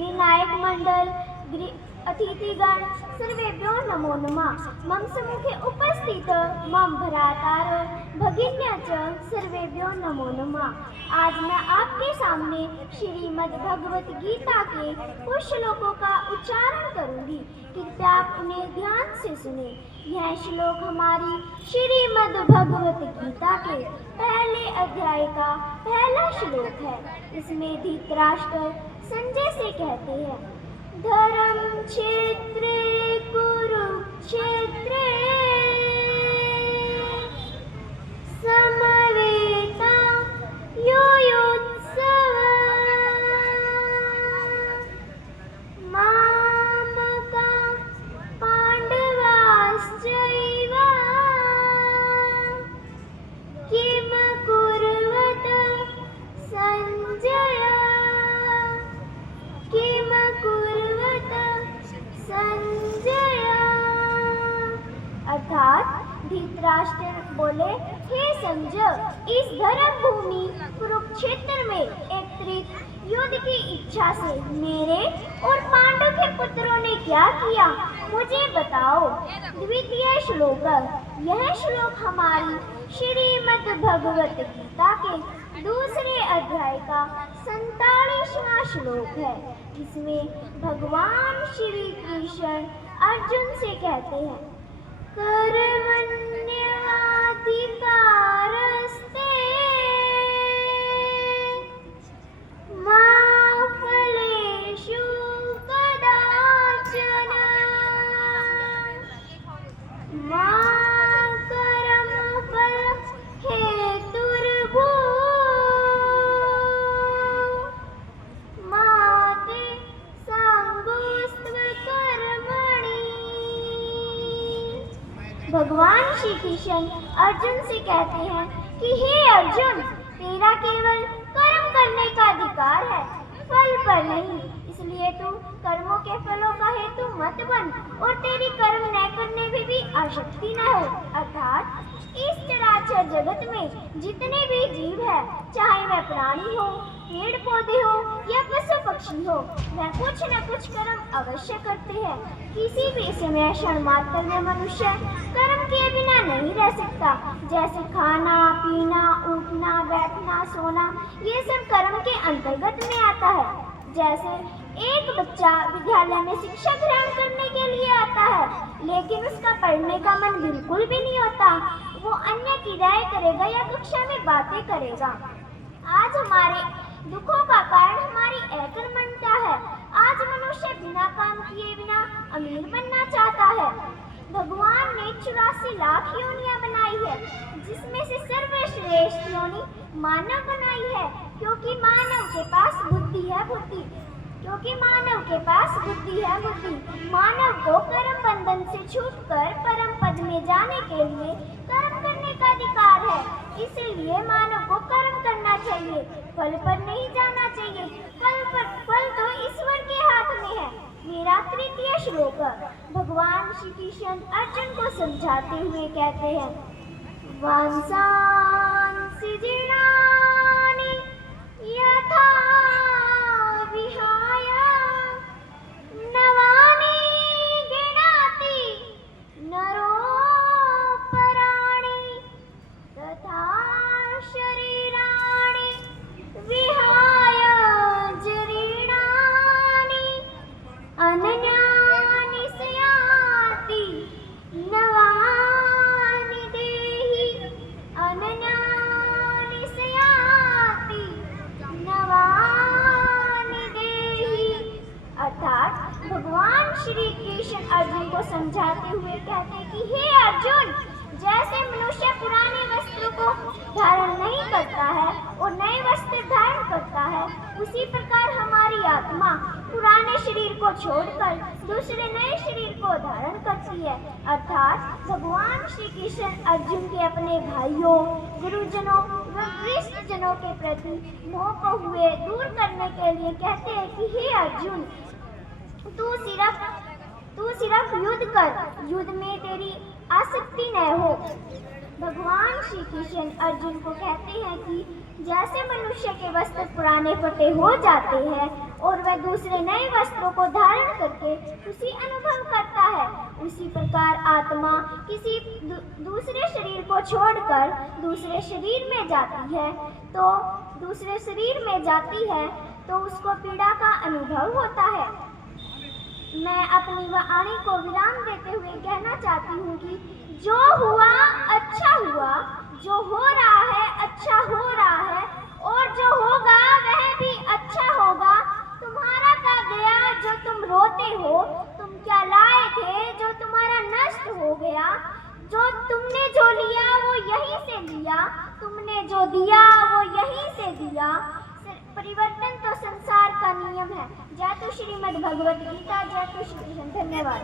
निर्णायक मंडल, अतिथिगण सर्वेभ्यो नमो नमः। मम सम्मुखे उपस्थित मम भ्रातार भगिन्या च सर्वेभ्यो नमो नमः। आज मैं आपके सामने श्रीमद् भगवत गीता के कुछ श्लोकों का उच्चारण करूंगी। कृपया आप उन्हें ध्यान से सुने। यह श्लोक हमारी श्रीमद् भगवत गीता के पहले अध्याय का पहला श्लोक है। इसमें धृतराष्ट्र संजय से कहते हैं, धर्म क्षेत्रे कुरुक्षेत्रे समवेता युयुत्सव मामका पाण्डवाश्चैव किम कुर्वत संजय किम कुर्वत संजय। अर्थात धृतराष्ट्र बोले, हे संजय, इस धर्म भूमि कुरुक्षेत्र में एक त्रित युद्ध की इच्छा से मेरे और पांडु के पुत्रों ने क्या किया, मुझे बताओ। द्वितीय श्लोक। यह श्लोक हमारी श्रीमद् भगवत गीता के दूसरे अध्याय का 47वां श्लोक है। इसमें भगवान श्री कृष्ण अर्जुन से कहते हैं, कर्मण्येवाधिकारस्ते मा फलेषु कदाचन मा कर्मफल हेतुर्भूः मा ते संगोऽस्त्व कर्मणि। भगवान श्री कृष्ण अर्जुन से कहते हैं कि हे अर्जुन, तेरा केवल कर्म करने का अधिकार है, फल पर नहीं। इसलिए तू कर्मों के फलों का हेतु मत बन और तेरी कर्म न करने में भी आसक्ति न हो। अर्थात इस चराचर जगत में जितने भी जीव है, चाहे वह प्राणी हो, पेड़ पौधे हो या पशु पक्षी हो, वह कुछ न कुछ कर्म अवश्य करते हैं। किसी भी समय क्षण मात्र में मनुष्य कर्म के बिना नहीं रह सकता। जैसे खाना पीना, उठना बैठना सोना, ये सब कर्म के अंतर्गत में आता है। जैसे एक बच्चा विद्यालय में शिक्षा ग्रहण करने के लिए आता है, लेकिन उसका पढ़ने का मन बिल्कुल भी नहीं होता। वो अन्य की राय करेगा या कक्षा में बातें करेगा। आज हमारे दुखों का कारण हमारी एकलमनता है। आज मनुष्य बिना काम किए बिना अमीर बनना चाहता है। भगवान ने 84 लाख योनियां बनाई है, जिसमें से सर्वश्रेष्ठ योनि मानव बनाई है, क्योंकि मानव के पास बुद्धि है बुद्धि। मानव को कर्म बंधन से छूटकर परम पद में जाने के लिए कर्म करने का अधिकार है। इसलिए मानव को कर्म करना चाहिए, फल पर नहीं जाना चाहिए। फल तो ईश्वर के हाथ में है। मेरा तृतीय श्लोक। भगवान श्री कृष्ण अर्जुन को समझाते हुए कहते हैं, वांसांसि जीर्णानि यथा विहाय नवानि गृह्णाति नरोपराणि तथा शरीराणि विहाय जीर्णानि अनन्यानि सयाति नवानि देहि अनन्यानि सयाति नवानि देहि। अर्थात भगवान श्री कृष्ण अर्जुन को समझाते हुए कहते हैं कि हे अर्जुन, जैसे मनुष्य पुराने वस्त्र को धारण नहीं करता है और नए वस्त्र धारण करता है, उसी प्रकार हमारी आत्मा पुराने शरीर को छोड़कर दूसरे नए शरीर को धारण करती है। अर्थात भगवान श्री कृष्ण अर्जुन के अपने भाइयों, गुरुजनों व वरिष्ठ जनों के प्रति मोह को हुए दूर करने के लिए कहते हैं कि हे अर्जुन, तू सिर्फ युद्ध कर, युद्ध में तेरी आसक्ति न हो। भगवान श्री कृष्ण अर्जुन को कहते हैं कि जैसे मनुष्य के वस्त्र पुराने फटे हो जाते हैं, और वह दूसरे नए वस्त्रों को धारण करके उसी अनुभव करता है। उसी प्रकार आत्मा किसी दूसरे शरीर को छोड़कर दूसरे शरीर में जाती है तो उसको पीड़ा का अनुभव होता है। मैं अपनी वाणी को विराम देते हुए कहना चाहती हूँ कि जो हुआ अच्छा हुआ, जो हो रहा है अच्छा हो रहा है, और जो होगा वह भी अच्छा होगा। तुम्हारा का गया जो तुम रोते हो, तुम क्या लाए थे जो तुम्हारा नष्ट हो गया। जो तुमने जो लिया वो यहीं से लिया, तुमने जो दिया वो यहीं से दिया। परिवर्तन तो संसार का नियम है। जय तो श्रीमद् भगवत गीता, जय तो श्री कृष्ण। धन्यवाद।